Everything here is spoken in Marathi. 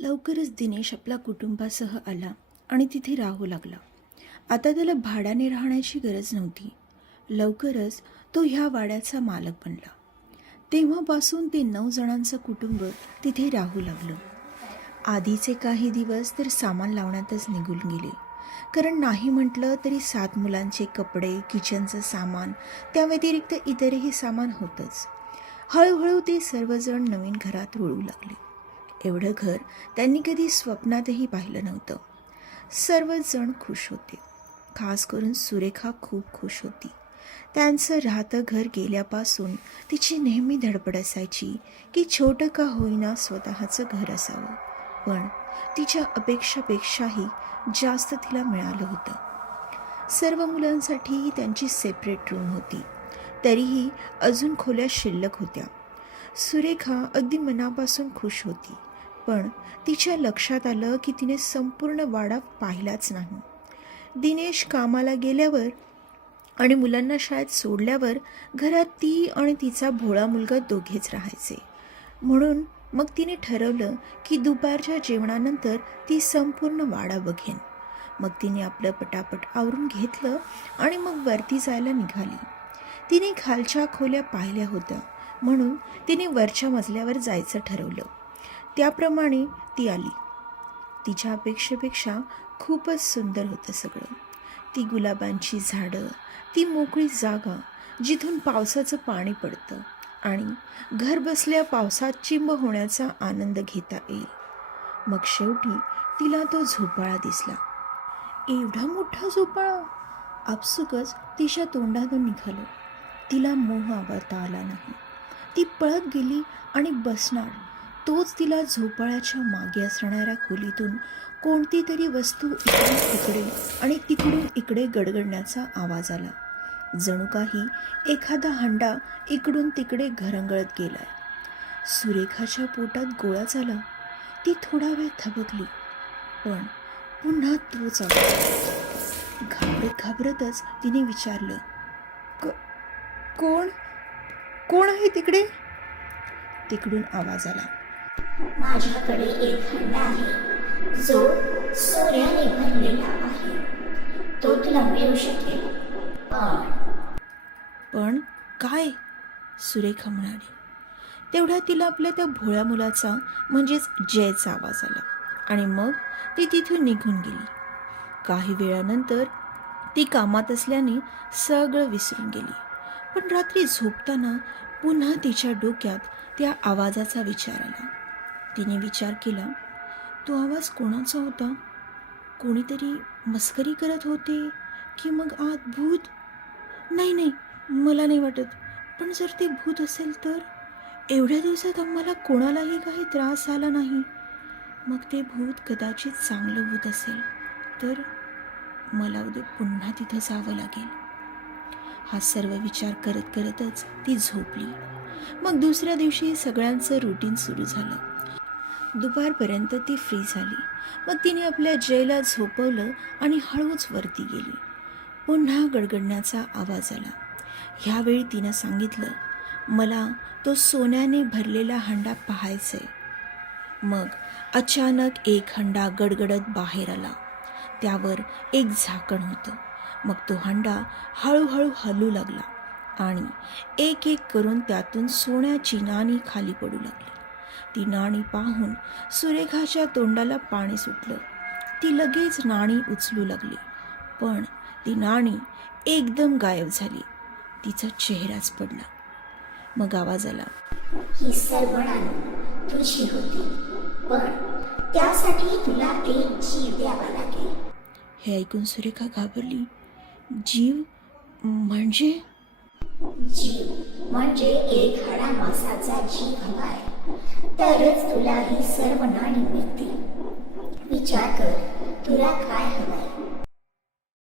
लवकरच दिनेश आपल्या कुटुंबासह आला आणि तिथे राहू लागला. आता त्याला भाड्याने राहण्याची गरज नव्हती. लवकरच तो ह्या वाड्याचा मालक बनला. तेव्हापासून ते 9 जणांचं कुटुंब तिथे राहू लागलं. आधीचे काही दिवस तर सामान लावण्यातच निघून गेले, कारण नाही म्हटलं तरी 7 मुलांचे कपडे, किचनचं सामान, त्या व्यतिरिक्त इतरही सामान होतंच. हळूहळू ते सर्वजण नवीन घरात रुळू लागले. एवढं घर त्यांनी कधी स्वप्नातही पाहिलं नव्हतं. सर्वच जण खुश होते. खास करून सुरेखा खूप खुश होती. त्यांचं राहतं घर गेल्यापासून तिची नेहमी धडपड असायची की छोटं का होईना स्वतःचं घर असावं. पण तिच्या अपेक्षापेक्षाही जास्त तिला मिळालं होतं. सर्व मुलांसाठी त्यांची सेपरेट रूम होती, तरीही अजून खोल्या शिल्लक होत्या. सुरेखा अगदी मनापासून खुश होती, पण तिच्या लक्षात आलं की तिने संपूर्ण वाडा पाहिलाच नाही. दिनेश कामाला गेल्यावर आणि मुलांना शाळेत सोडल्यावर घरात ती आणि तिचा भोळा मुलगा दोघेच राहायचे. म्हणून मग तिने ठरवलं की दुपारच्या जेवणानंतर ती संपूर्ण वाडा बघेन. मग तिने आपलं पटापट आवरून घेतलं आणि मग वरती जायला निघाली. तिने खालच्या खोल्या पाहिल्या होत्या, म्हणून तिने वरच्या मजल्यावर जायचं ठरवलं. त्याप्रमाणे ती आली. तिच्या अपेक्षेपेक्षा खूपच सुंदर होतं सगळं. ती गुलाबांची झाडं, ती मोकळी जागा जिथून पावसाचं पाणी पडतं आणि घर बसल्या पावसात चिंब होण्याचा आनंद घेता येईल. मग शेवटी तिला तो झोपाळा दिसला. एवढा मोठा झोपाळा! आपसुकच तिच्या तोंडातून निघालं. तिला मोह आवरता आला नाही. ती पळत गेली आणि बसणार तोच तिला झोपाळ्याच्या मागे असणाऱ्या खोलीतून कोणती तरी वस्तू इकडून तिकडे आणि तिकडून इकडे गडगडण्याचा आवाज आला. जणू काही एखादा हंडा इकडून तिकडे घरंगळत गेलाय. सुरेखाच्या पोटात गोळा झाला. ती थोडा वेळ थबकली, पण पुन्हा तोच आवाज. घाबरत घाबरतच तिने विचारलं, कोण कोण आहे तिकडे? तिकडून आवाज आला, माझ्याकडे एक हंडा आहे जो सोन्याने भरलेला आहे. तो तुला मिळू शकेल. पण काय? सुरेखा म्हणाली. तेवढ्या तिला आपल्या त्या भोळ्या मुलाचा म्हणजेच जयचा आवाज आला आणि मग ती तिथून निघून गेली. काही वेळानंतर ती कामात असल्याने सगळं विसरून गेली. पण रात्री झोपताना पुन्हा तिच्या डोक्यात त्या आवाजाचा विचार आला. तिने विचार केला, तो आवाज कोणाचा होता? कोणीतरी मस्करी करत होते की मग आत भूत? नाही, मला नाही वाटत. पण जर ते भूत असेल तर? एवढ्या दिवसात आम्हाला कोणालाही काही त्रास झाला नाही. मग ते भूत कदाचित चांगलं भूत असेल तर मला उद्या पुन्हा तिथं जावं लागेल. हा सर्व विचार करत करतच ती झोपली. मग दुसऱ्या दिवशी सगळ्यांचं रुटीन सुरू झालं. दुपारपर्यंत ती फ्री झाली. मग तिने आपल्या जयला झोपवलं आणि हळूच वरती गेली. पुन्हा गडगडण्याचा आवाज आला. ह्यावेळी तिनं सांगितलं, मला तो सोन्याने भरलेला हंडा पाहायचाय. मग अचानक एक हंडा गडगडत बाहेर आला. त्यावर एक झाकण होतं. मग तो हंडा हळूहळू हलू लागला आणि एक एक करून त्यातून सोन्याची नाणी खाली पडू लागली. ती नाणी पाहून सुरेखाच्या तोंडाला पाणी सुटलं. ती लगेच नाणी उचलू लागली, पण ती नाणी एकदम गायब झाली. तिचा चेहराच पडला. मग आवाज आला, ही सर्व नाणी तुझी होती, पण त्यासाठी तुला एक जीव द्यावा लागेल. हे ऐकून सुरेखा घाबरली. जीव म्हणजे? जीव म्हणजे एक हाडा मांसाचा जीव हवाय, तरच तुला ही सर्व नाणी मिळतील. विचार कर, तुला काय हवंय?